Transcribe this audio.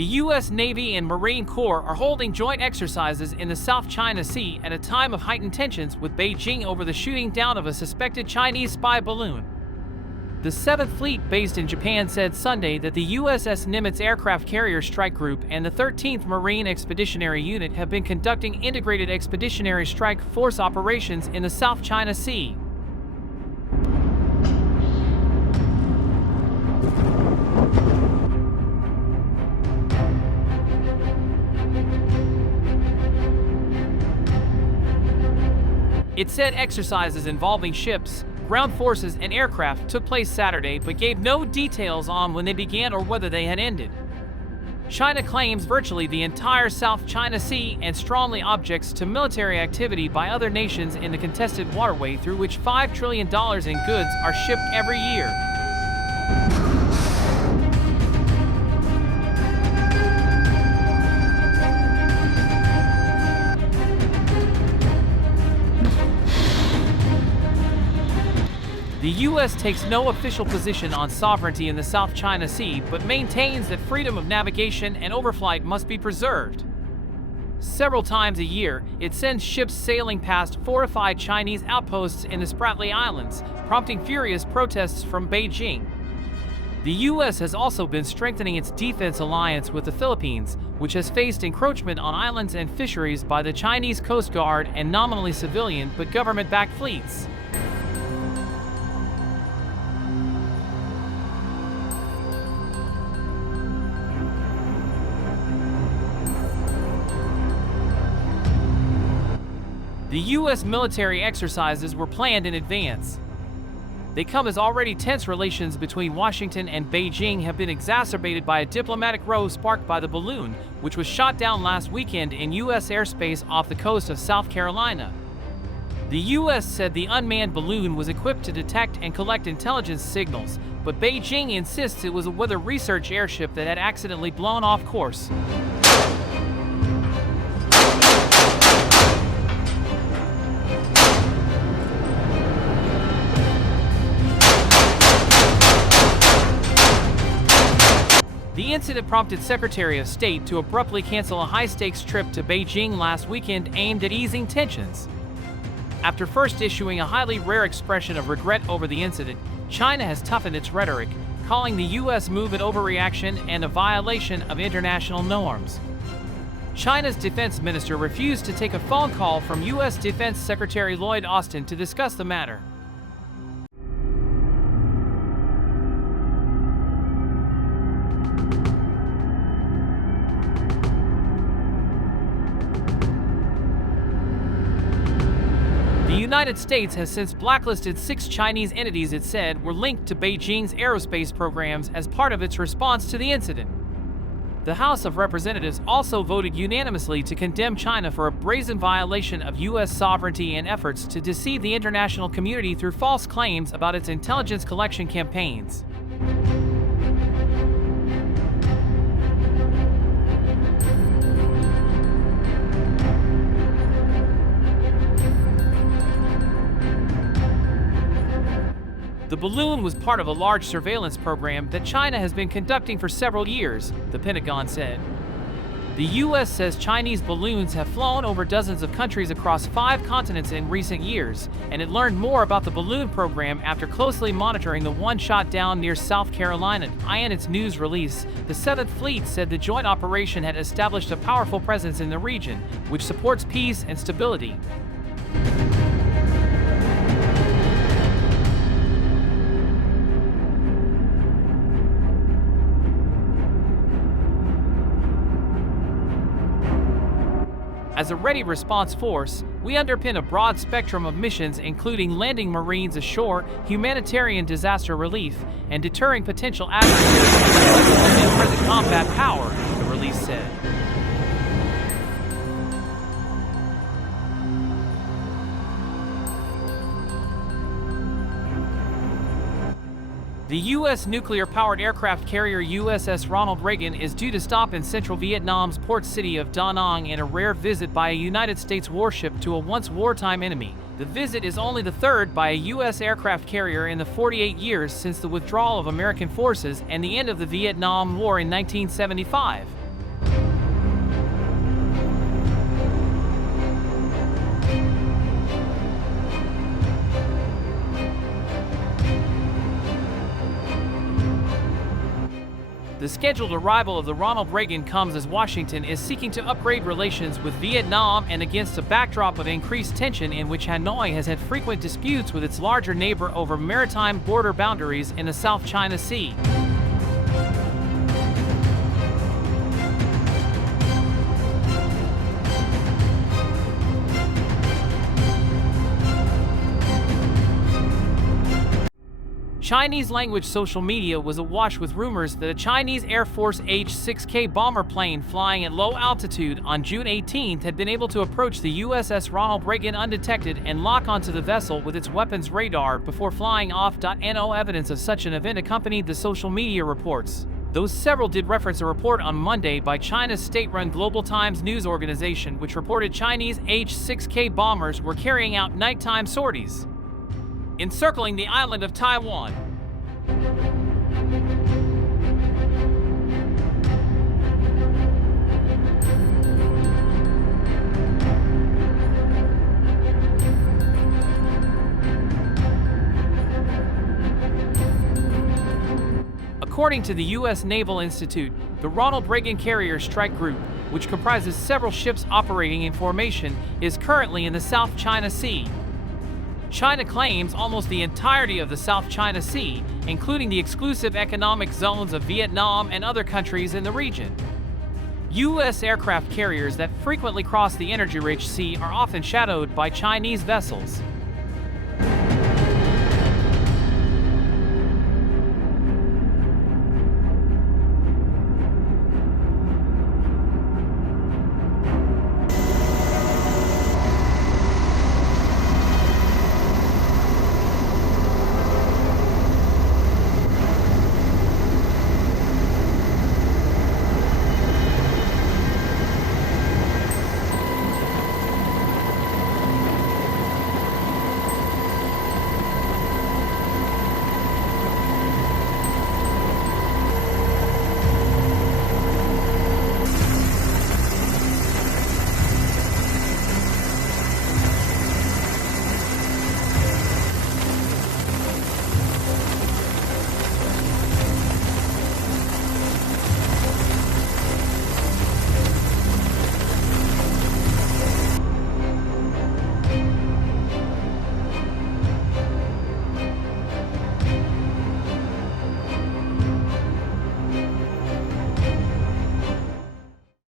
The U.S. Navy and Marine Corps are holding joint exercises in the South China Sea at a time of heightened tensions with Beijing over the shooting down of a suspected Chinese spy balloon. The 7th Fleet, based in Japan, said Sunday that the USS Nimitz Aircraft Carrier Strike Group and the 13th Marine Expeditionary Unit have been conducting integrated expeditionary strike force operations in the South China Sea. It said exercises involving ships, ground forces, and aircraft took place Saturday, but gave no details on when they began or whether they had ended. China claims virtually the entire South China Sea and strongly objects to military activity by other nations in the contested waterway through which $5 trillion in goods are shipped every year. The U.S. takes no official position on sovereignty in the South China Sea, but maintains that freedom of navigation and overflight must be preserved. Several times a year, it sends ships sailing past fortified Chinese outposts in the Spratly Islands, prompting furious protests from Beijing. The U.S. has also been strengthening its defense alliance with the Philippines, which has faced encroachment on islands and fisheries by the Chinese Coast Guard and nominally civilian but government-backed fleets. The U.S. military exercises were planned in advance. They come as already tense relations between Washington and Beijing have been exacerbated by a diplomatic row sparked by the balloon, which was shot down last weekend in U.S. airspace off the coast of South Carolina. The U.S. said the unmanned balloon was equipped to detect and collect intelligence signals, but Beijing insists it was a weather research airship that had accidentally blown off course. The incident prompted Secretary of State to abruptly cancel a high-stakes trip to Beijing last weekend aimed at easing tensions. After first issuing a highly rare expression of regret over the incident, China has toughened its rhetoric, calling the U.S. move an overreaction and a violation of international norms. China's defense minister refused to take a phone call from U.S. Defense Secretary Lloyd Austin to discuss the matter. The United States has since blacklisted 6 Chinese entities it said were linked to Beijing's aerospace programs as part of its response to the incident. The House of Representatives also voted unanimously to condemn China for a brazen violation of U.S. sovereignty and efforts to deceive the international community through false claims about its intelligence collection campaigns. The balloon was part of a large surveillance program that China has been conducting for several years, the Pentagon said. The U.S. says Chinese balloons have flown over dozens of countries across 5 continents in recent years, and it learned more about the balloon program after closely monitoring the one shot down near South Carolina. In its news release, the 7th Fleet said the joint operation had established a powerful presence in the region, which supports peace and stability. As a ready response force, we underpin a broad spectrum of missions including landing Marines ashore, humanitarian disaster relief, and deterring potential adversaries with present combat power, the release said. The U.S. nuclear-powered aircraft carrier USS Ronald Reagan is due to stop in central Vietnam's port city of Da Nang in a rare visit by a United States warship to a once wartime enemy. The visit is only the 3rd by a U.S. aircraft carrier in the 48 years since the withdrawal of American forces and the end of the Vietnam War in 1975. The scheduled arrival of the Ronald Reagan comes as Washington is seeking to upgrade relations with Vietnam and against a backdrop of increased tension in which Hanoi has had frequent disputes with its larger neighbor over maritime border boundaries in the South China Sea. Chinese language social media was awash with rumors that a Chinese Air Force H-6K bomber plane flying at low altitude on June 18th had been able to approach the USS Ronald Reagan undetected and lock onto the vessel with its weapons radar before flying off. No evidence of such an event accompanied the social media reports, though several did reference a report on Monday by China's state-run Global Times news organization, which reported Chinese H-6K bombers were carrying out nighttime sorties encircling the island of Taiwan. According to the U.S. Naval Institute, the Ronald Reagan Carrier Strike Group, which comprises several ships operating in formation, is currently in the South China Sea. China claims almost the entirety of the South China Sea, including the exclusive economic zones of Vietnam and other countries in the region. U.S. aircraft carriers that frequently cross the energy-rich sea are often shadowed by Chinese vessels.